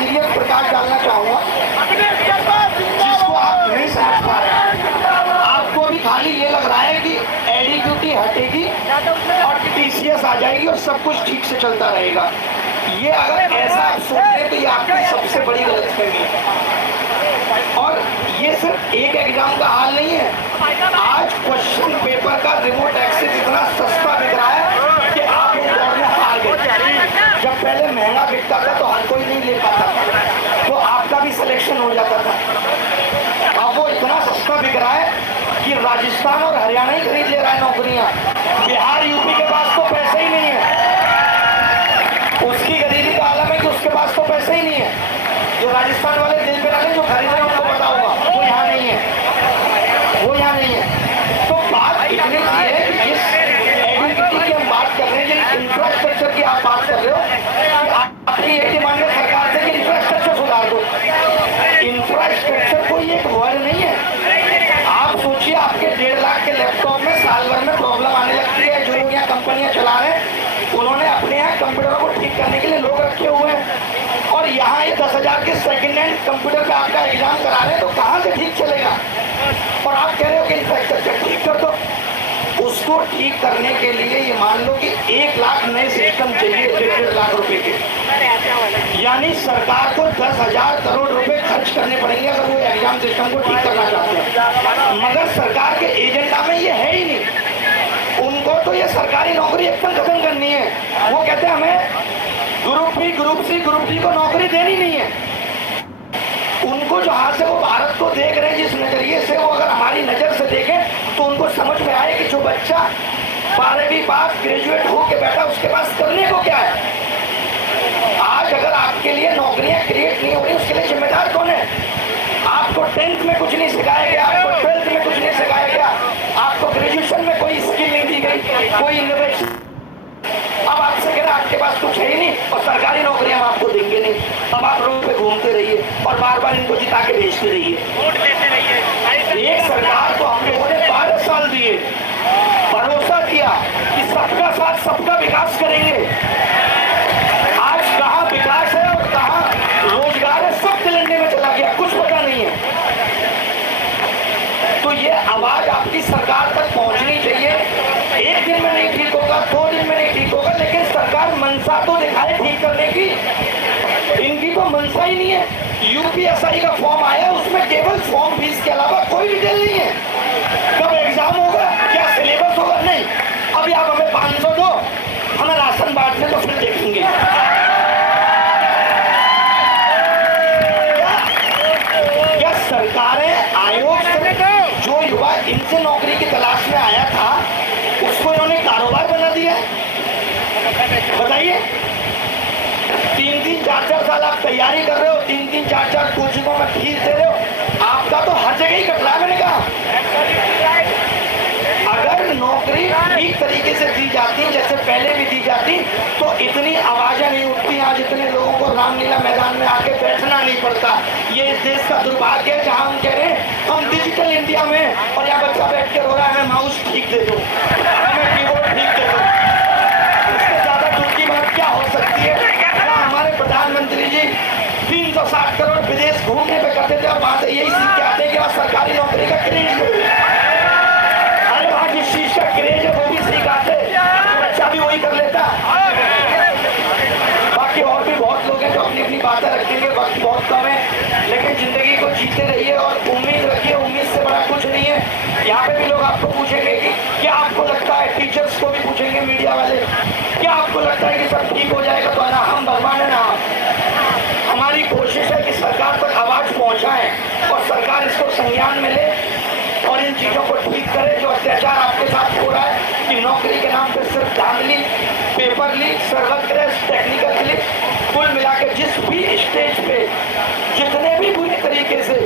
Serious प्रकाश डालना चाहूँगा जिसको आप नहीं समझ पा रहे हैं। आपको भी खाली ये लग रहा है कि एडीक्यूटी हटेगी और टीसीएस आ जाएगी और सब कुछ ठीक से चलता रहेगा। ये अगर ऐसा आप सोच रहे तो ये आपकी सबसे बड़ी गलतफहमी है। और ये सिर्फ एक एग्जाम का हाल नहीं है। आज क्वेश्चन पेपर का रिमोट एक्सेस इतना सस्ता बिक रहा है कि आप इस दौर में हार गए। जब पहले महंगा बिकता था तो हर कोई नहीं ले पाता था, तो आपका भी सिलेक्शन हो जाता था। अब वो इतना सस्ता बिक रहा है कि राजस्थान और हरियाणा ही खरीद ले रहा है नौकरियां। बिहार यूपी के पास तो पैसे ही नहीं है। उसकी गरीबी का आलम है कि उसके पास तो पैसे ही नहीं है। जो राजस्थान वाले दिल पे डाले जो खरीद रहे हैं उनको पता होगा, वो यहाँ नहीं है, वो यहाँ नहीं है। तो बात इतनी सी है कि जिस एडुकेटी की हम बात कर रहे हैं, जिस इंफ्रास्ट्रक्चर की आप बात कर रहे हो, आपकी ये डिमांड है सरकार से कि इंफ्रास्ट्रक्चर सुधार दो। इंफ्रास्ट्रक्चर कोई एक वर्ड नहीं है। आप सोचिए आपके 1.5 लाख के लैपटॉप में साल भर में प्रॉब्लम आने लगती है। जो लोग यहाँ कंपनियां चला रहे हैं उन्होंने अपने यहाँ कंप्यूटरों को ठीक करने के लिए लोग रखे हुए हैं, और यहाँ ये 10,000 के सेकेंड हैंड कंप्यूटर का आपका एग्जाम करा रहे हैं, तो कहाँ से ठीक चलेगा। और आप कह रहे हो कि इंफ्रास्ट्रक्चर ठीक कर दो। उसको ठीक करने के लिए ये मान लो कि 1 लाख नए सिस्टम चाहिए 1.5 लाख रुपए के, यानी सरकार को 10,000 करोड़ रुपए खर्च करने पड़ेंगे अगर वो एग्जाम सिस्टम को ठीक करना चाहते हैं। मगर सरकार के एजेंडा में ये है ही नहीं। उनको तो ये सरकारी नौकरी एकदम खत्म करनी है। वो कहते हैं हमें group B, group C, group D को नौकरी देनी नहीं है। उनको जो हाथ से वो भारत को देख रहे हैं जिस नजरिए से, वो अगर हमारी नजर से देखें तो उनको समझ में आए कि जो बच्चा 12वीं पास ग्रेजुएट हो के बैठा उसके पास करने को क्या है। आज अगर आपके लिए नौकरियां क्रिएट नहीं हो रही उसके लिए जिम्मेदार कौन है। आपको 10th में कुछ नहीं सिखाया गया, आपको 12th में कुछ नहीं सिखाया गया, आपको ग्रेजुएशन में कोई स्किल नहीं दी गई, कोई इनोवेशन। अब आपसे कह रहे आपके पास कुछ है ही नहीं और सरकारी नौकरी हम आपको देंगे नहीं। अब आप रोड पे घूमते रहिए और बार बार इनको जिता के भेजते रहिए। एक सरकार को हम लोगों ने 12 साल दिए, भरोसा दिया कि सबका साथ सबका विकास करेंगे। आज कहाँ विकास है और कहाँ रोजगार है, सब तिलंडे में चला गया, कुछ पता नहीं है। तो ये आवाज आपकी सरकार तक पहुंचनी चाहिए। एक दिन में नहीं ठीक होगा, 2 दिन में नहीं ठीक होगा, लेकिन सरकार मनसा तो दिखाए ठीक करने की। इनकी तो मनसा ही नहीं है। यूपीएसआई का फॉर्म आया, उसमें केवल फॉर्म फीस के अलावा कोई डिटेल नहीं है। कब एग्जाम होगा, क्या सिलेबस होगा, नहीं। अभी आप हमें 500 दो, हमें राशन बांटने तो फिर देखेंगे। क्या सरकारें आयोग से जो युवा इनसे नौकरी की तलाश में आया था उसको इन्होंने कारोबार बना दिया है। बताइए, 3-3, 4-4 साल आप तैयारी कर रहे हो, 3-3, 4-4 कोचिंगों में फीस दे रहे हो, आपका तो हर जगह ही कट रहा है। मैंने कहा अगर नौकरी ठीक तरीके से दी जाती जैसे पहले भी दी जाती तो इतनी आवाजें नहीं उठती। आज इतने लोगों को रामलीला मैदान में आके बैठना नहीं पड़ता। ये इस देश का दुर्भाग्य है जहाँ हम कह रहे हैं हम डिजिटल इंडिया में, और यहाँ बच्चा बैठ के रो रहा है हमें माउस ठीक दे दो, हमें कीबोर्ड ठीक दे दो। इससे ज्यादा दुख की बात क्या हो सकती है। हमारे प्रधानमंत्री जी 360 करोड़ विदेश घूमने पे करते थे और वहां से यही सीख के आते हैं कि वहाँ सरकारी नौकरी का क्रेज। अरे वहाँ जिस चीज का क्रेज है वो भी सीख आते, बच्चा भी वही कर लेता। बाकी और भी बहुत लोग हैं जो अपनी अपनी बातें रखेंगे, वक्त बहुत कम है, लेकिन जिंदगी को जीते रहिए और उम्मीद रखिए। उम्मीद से बड़ा कुछ नहीं है। यहाँ पे भी लोग आपको पूछेंगे कि क्या आपको लगता है, टीचर्स को भी पूछेंगे, मीडिया वाले, क्या आपको लगता है कि सब ठीक हो जाएगा। तो ना हम भगवान है ना हमारी कोशिश है कि सरकार तक आवाज पहुंचाएं और सरकार इसको संज्ञान में ले और इन चीजों को ठीक करे। जो अत्याचार आपके साथ हो रहा है कि नौकरी के नाम पर सिर्फ धांधली, paper leak, server crash, technical leak, कुल मिला के जिस भी स्टेज पे जितने भी बुरी तरीके से